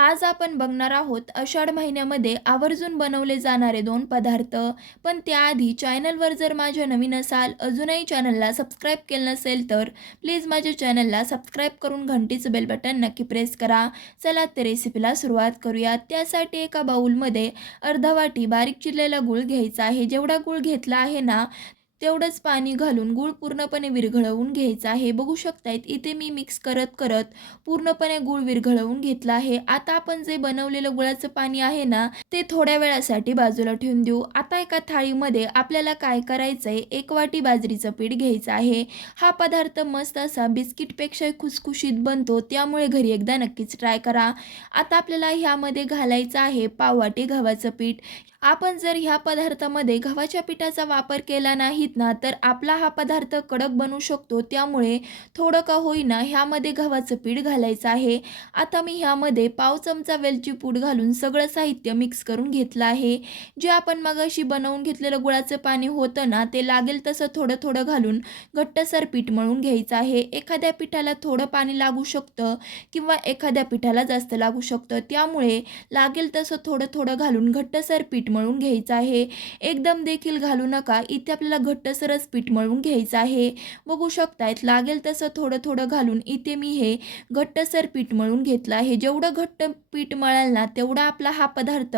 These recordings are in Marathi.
आज आपण बघणार आहोत आषाढ महिन्यामध्ये आवर्जून बनवले जाणारे दोन पदार्थ. पण त्याआधी चॅनलवर जर माझ्या नवीन असाल अजूनही चॅनलला सबस्क्राईब केलं नसेल तर प्लीज माझ्या चॅनलला सबस्क्राईब करून घंटीचं बेल बटन नक्की प्रेस करा. चला ते रेसिपीला सुरुवात करूया त्यासाठी एका बाऊलमध्ये अर्धा वाटी बारीक चिरलेला गूळ घ्यायचा आहे. जेवढा गूळ घेतला आहे ना तेवढंच पाणी घालून गूळ पूर्णपणे विरघळवून घ्यायचा आहे. बघू शकतायत इथे मी मिक्स करत करत पूर्णपणे गूळ विरघळवून घेतला आहे. आता आपण जे बनवलेलं गुळाचं पाणी आहे ना ते थोड्या वेळासाठी बाजूला ठेवून देऊ. आता एका थाळीमध्ये आपल्याला काय करायचं आहे एक वाटी बाजरीचं पीठ घ्यायचं आहे. हा पदार्थ मस्त असा बिस्किटपेक्षा खुसखुशीत बनतो त्यामुळे घरी एकदा नक्कीच ट्राय करा. आता आपल्याला ह्यामध्ये घालायचं आहे पाववाटी गव्हाचं पीठ. आपण जर ह्या पदार्थामध्ये गव्हाच्या पिठाचा वापर केला नाहीत ना तर आपला हा पदार्थ कडक बनू शकतो. त्यामुळे थोडं का होईना ह्यामध्ये गव्हाचं पीठ घालायचं आहे. आता मी ह्यामध्ये पाव चमचा वेलची पूड घालून सगळं साहित्य मिक्स करून घेतलं आहे. जे आपण मगाशी बनवून घेतलेलं गुळाचं पाणी होतं ना ते लागेल तसं थोडं थोडं घालून घट्टसर पीठ मळून घ्यायचं आहे. एखाद्या पिठाला थोडं पाणी लागू शकतं किंवा एखाद्या पिठाला जास्त लागू शकतं. त्यामुळे लागेल तसं थोडं थोडं घालून घट्टसर पीठ मळून घ्यायचं आहे. एकदम देखील घालू नका. इथे आपल्याला घट्टसरच पीठ मळून घ्यायचं आहे. बघू शकतायत लागेल तसं थोडं थोडं घालून इथे मी हे घट्टसर पीठ मळून घेतलं आहे. जेवढं घट्ट पीठ मळाल ना तेवढा आपला हा पदार्थ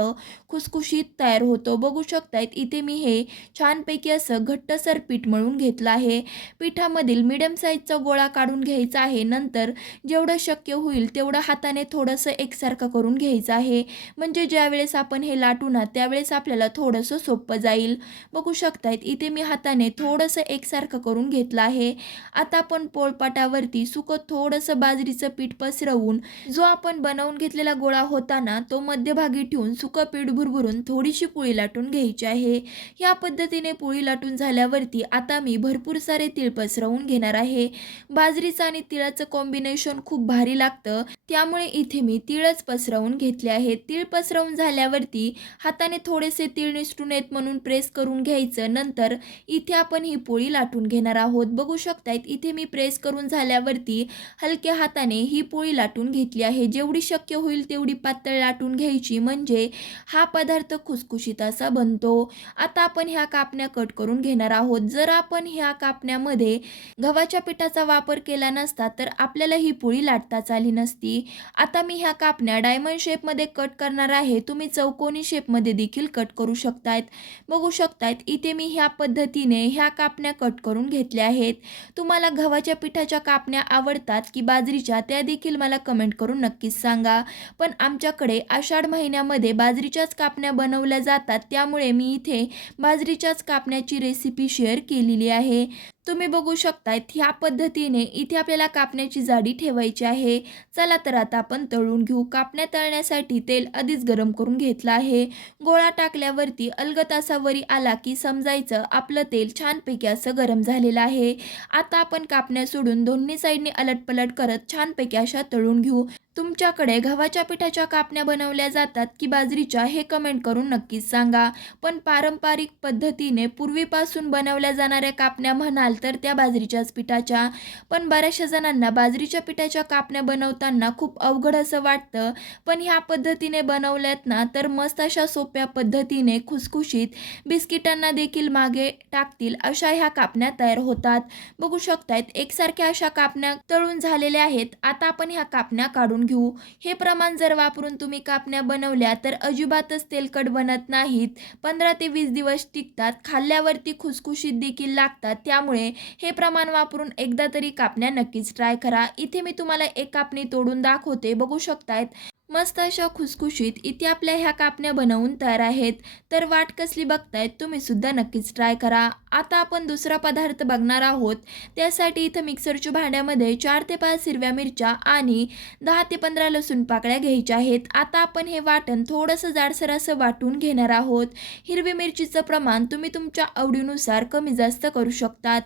खुसखुशीत तयार होतो. बघू शकतायत इथे मी हे छानपैकी असं घट्टसर पीठ मळून घेतलं आहे. पिठामधील मिडियम साईजचा गोळा काढून घ्यायचा आहे. नंतर जेवढं शक्य होईल तेवढं हाताने थोडंसं एकसारखं करून घ्यायचं आहे. म्हणजे ज्यावेळेस आपण हे लाटू ना त्यावेळेस आपल्याला थोडंसं सोपं जाईल. बघू शकतायत इथे मी हाताने थोडंसं एकसारखं करून घेतलं आहे. आता आपण पोळपाटावरती सुकं थोडंसं बाजरीचं पीठ पसरवून जो आपण बनवून घेतलेला गोळा होता ना तो मध्यभागी ठेवून सुकं पीठ भुरभुरून थोडीशी पोळी लाटून घ्यायची आहे. या पद्धतीने पोळी लाटून झाल्यावरती आता मी भरपूर सारे तीळ पसरवून घेणार आहे. बाजरीचं आणि तिळाचं कॉम्बिनेशन खूप भारी लागतं. त्यामुळे इथे मी तिळच पसरवून घेतले आहे तीळ पसरवून झाल्यावरती हाताने थोडेसे तीळ निसटून येत म्हणून प्रेस करून घ्यायचं. नंतर इथे आपण ही पोळी लाटून घेणार आहोत. बघू शकतायत इथे मी प्रेस करून झाल्यावरती हलक्या हाताने ही पोळी लाटून घेतली आहे. जेवढी शक्य होईल तेवढी पातळ लाटून घ्यायची. म्हणजे हा पदार्थ खुसखुशीत असा बनतो. आता आपण ह्या कापण्या कट करून घेणार आहोत. जर आपण ह्या कापण्यामध्ये गव्हाच्या पिठाचा वापर केला नसता तर आपल्याला ही पोळी लाटताच आली नसती. आता मी ह्या कापण्या डायमंड शेपमध्ये कट करणार आहे. तुम्ही चौकोनी शेपमध्ये देखील कट करू शकतायत. बघू शकतायत इथे मी ह्या पद्धतीने ह्या कापण्या कट करून घेतल्या आहेत. तुम्हाला गव्हाच्या पिठाच्या कापण्या आवडतात की बाजरीच्या त्या देखील मला कमेंट करून नक्कीच सांगा. पण आमच्याकडे आषाढ महिन्यामध्ये बाजरीच्याच कापण्या बनवल्या जातात त्यामुळे मी इथे बाजरीच्याच कापण्याची रेसिपी शेअर केलेली आहे. तुम्ही बघू शकता ह्या पद्धतीने इथे आपल्याला कापण्याची जाडी ठेवायची आहे. चला तर आता आपण तळून घेऊ. कापण्या तळण्यासाठी तेल आधीच गरम करून घेतलं आहे. गोळा टाकल्यावरती अलगत असा वरी आला की समजायचं आपलं तेल छानपैकी असं गरम झालेलं आहे. आता आपण कापण्या सोडून दोन्ही साईडने अलटपलट करत छानपैकी अशा तळून घेऊ. तुमच्याकडे गव्हाच्या पिठाच्या कापण्या बनवल्या जातात की बाजरीच्या हे कमेंट करून नक्कीच सांगा. पण पारंपरिक पद्धतीने पूर्वीपासून बनवल्या जाणाऱ्या कापण्या म्हणाल तर त्या बाजरीच्याच पिठाच्या. पण बऱ्याचशा जणांना बाजरीच्या पिठाच्या कापण्या बनवताना खूप अवघड असं वाटतं. पण ह्या पद्धतीने बनवल्यात ना तर मस्त अशा सोप्या पद्धतीने खुसखुशीत बिस्किटांना देखील मागे टाकतील अशा ह्या कापण्या तयार होतात. बघू शकतायत एकसारख्या अशा कापण्या तळून झालेल्या आहेत. आता आपण ह्या कापण्या काढून घेऊ. हे प्रमाण जर वापरून तुम्ही कापण्या बनवल्या तर अजिबातच तेलकट बनत नाहीत. पंधरा ते वीस दिवस टिकतात. खाल्ल्यावरती खुसखुशीत देखील लागतात. त्यामुळे हे प्रमाण वापरून एकदा तरी कापण्या नक्कीच ट्राय करा. इथे मी तुम्हाला एक कापणी तोडून दाखवते. बघू शकतायत. मस्त अशा खुसखुशीत इथे आपल्या ह्या कापण्या बनवून तयार आहेत. तर वाट कसली बघतायत तुम्ही सुद्धा नक्कीच ट्राय करा. आता आपण दुसरा पदार्थ बघणार आहोत. त्यासाठी इथं मिक्सरच्या भांड्यामध्ये चार ते पाच हिरव्या मिरच्या आणि दहा ते पंधरा लसूण पाकळ्या घ्यायच्या आहेत. आता आपण हे वाटण थोडंसं जाडसर असं वाटून घेणार आहोत. हिरवी मिरचीचं प्रमाण तुम्ही तुमच्या आवडीनुसार कमी जास्त करू शकतात.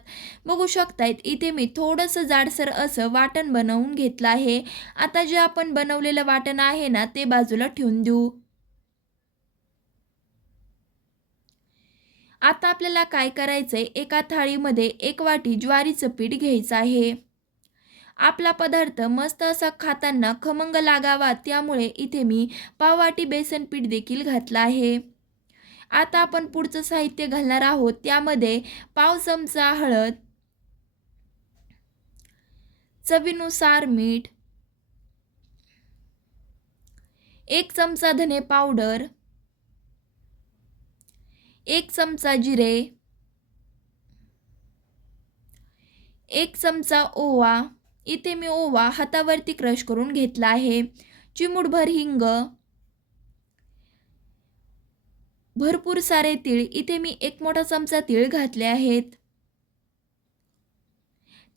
बघू शकतायत इथे मी थोडंसं जाडसर असं वाटण बनवून घेतलं आहे. आता जे आपण बनवलेलं वाटण आहे ना ते बाजूला ठेवून देऊ. आता आपल्याला काय करायचंय? एका थाळीमध्ये एक वाटी ज्वारीचं पीठ घ्यायचं आहे. आपला पदार्थ मस्त असा खाताना खमंग लागावा त्यामुळे इथे मी पाववाटी बेसन पीठ देखील घातलं आहे. आता आपण पुढचं साहित्य घालणार आहोत त्यामध्ये पाव चमचा हळद चवीनुसार मीठ एक चमचा धने पावडर एक चमचा जिरे एक चमचा ओवा. इथे मी ओवा हातावरती क्रश करून घेतला आहे. चिमूटभर हिंग भरपूर सारे तीळ. इथे मी एक मोठा चमचा तीळ घातले आहेत.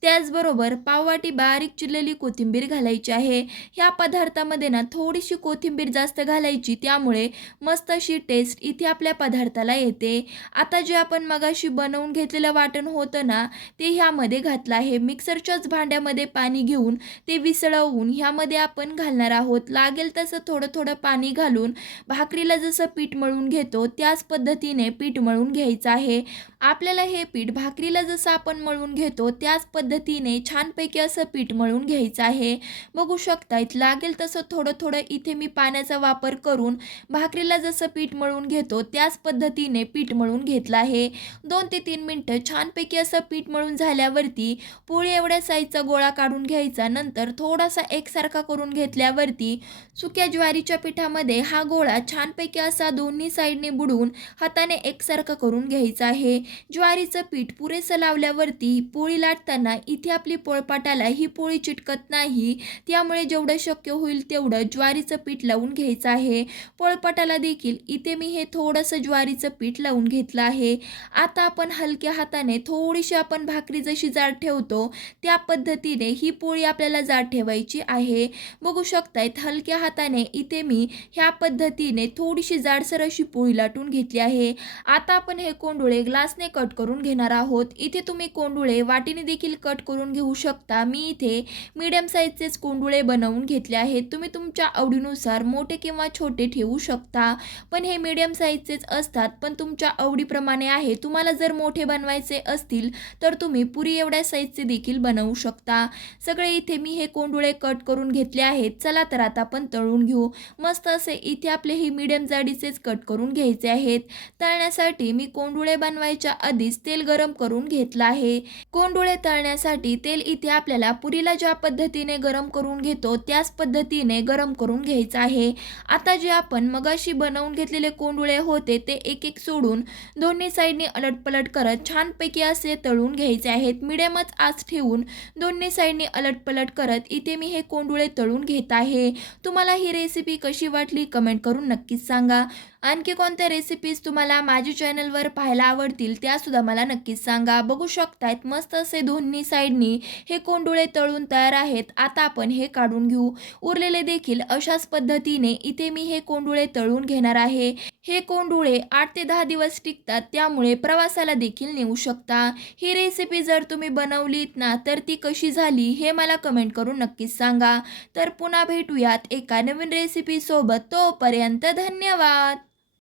त्याचबरोबर पाववाटी बारीक चिरलेली कोथिंबीर घालायची आहे. ह्या पदार्थामध्ये ना थोडीशी कोथिंबीर जास्त घालायची त्यामुळे मस्त अशी टेस्ट इथे आपल्या पदार्थाला येते. आता जे आपण मगाशी बनवून घेतलेलं वाटण होतं ना ते ह्यामध्ये घातलं आहे. मिक्सरच्याच भांड्यामध्ये पाणी घेऊन ते विसळवून ह्यामध्ये आपण घालणार आहोत. लागेल तसं थोडं थोडं पाणी घालून भाकरीला जसं पीठ मळून घेतो त्याच पद्धतीने पीठ मळून घ्यायचं आहे. आपल्याला हे पीठ भाकरीला जसं आपण मळून घेतो त्याच पद्धतीने छानपैकी असं पीठ मळून घ्यायचं आहे. बघू शकतायत लागेल तसं थोडं थोडं इथे मी पाण्याचा वापर करून भाकरीला जसं पीठ मळून घेतो त्याच पद्धतीने पीठ मळून घेतलं आहे. दोन ते तीन मिनटं छानपैकी असं पीठ मळून झाल्यावरती पोळी एवढ्या साईजचा गोळा काढून घ्यायचा. नंतर थोडासा एकसारखा करून घेतल्यावरती सुक्या ज्वारीच्या पिठामध्ये हा गोळा छानपैकी असा दोन्ही साईडने बुडवून हाताने एकसारखा करून घ्यायचा आहे. ज्वारीचं पीठ पुरेसं लावल्यावरती पोळी लाटताना इथे आपली पोळपाटाला ही पोळी चिटकत नाही. त्यामुळे जेवढं शक्य होईल तेवढं ज्वारीचं पीठ लावून घ्यायचं आहे. पोळपाटाला देखील इथे मी हे थोडंसं ज्वारीचं पीठ लावून घेतलं आहे. आता आपण हलक्या हाताने थोडीशी आपण भाकरी जशी जाड ठेवतो त्या पद्धतीने ही पोळी आपल्याला जाड ठेवायची आहे. बघू शकतायत हलक्या हाताने इथे मी ह्या पद्धतीने थोडीशी जाडसर अशी पोळी लाटून घेतली आहे. आता आपण हे कोंडुळे ग्लासने कट करून घेणार आहोत. इथे तुम्ही कोंडुळे वाटीने देखील कट कट करून घेऊ शकता. मी इथे मीडियम साईजचेच कोंडुळे बनवून घेतले आहेत. तुम्ही तुमच्या आवडीनुसार मोठे किंवा छोटे ठेवू शकता. पण हे मीडियम साईजचेच असतात पण तुमच्या आवडीप्रमाणे आहे. तुम्हाला जर मोठे बनवायचे असतील तर तुम्ही पुरी एवढ्या साईजचे देखील बनवू शकता. सगळे इथे मी हे कोंडुळे कट करून घेतले आहेत. चला तर आता आपण तळून घेऊ. मस्त असे इथे आपले हे मीडियम जाडीचेच कट करून घ्यायचे आहेत. तळण्यासाठी मी कोंडुळे बनवायच्या आधीच तेल गरम करून घेतलं आहे. कोंडुळे तळण्यासाठी तेल इथे आपल्याला पुरीला ज्या पद्धतीने गरम करून घेतो त्याच पद्धतीने गरम करून घ्यायचं आहे. आता जे आपण मगाशी बनवून घेतलेले कोंडुळे होते ते एक एक सोडून दोन्ही साईडने अलटपलट करत छानपैकी असे तळून घ्यायचे आहेत. मिडियमच आज ठेवून दोन्ही साईडने अलटपलट करत इथे मी हे कोंडुळे तळून घेत आहे. तुम्हाला ही रेसिपी कशी वाटली कमेंट करून नक्कीच सांगा. आणखी कोणत्या रेसिपीज तुम्हाला माझ्या चॅनलवर पाहायला आवडतील त्यासुद्धा मला नक्कीच सांगा. बघू शकतायत मस्त असे दोन्ही साईडनी हे कोंडुळे तळून तयार आहेत. आता आपण हे काढून घेऊ. उरलेले देखील अशाच पद्धतीने इथे मी हे कोंडुळे तळून घेणार आहे. हे कोंडुळे आठ ते दहा दिवस टिकतात त्यामुळे प्रवासाला देखील नेऊ शकता. ही रेसिपी जर तुम्ही बनवलीत ना तर ती कशी झाली हे मला कमेंट करून नक्कीच सांगा. तर पुन्हा भेटूयात एका नवीन रेसिपीसोबत तोपर्यंत धन्यवाद!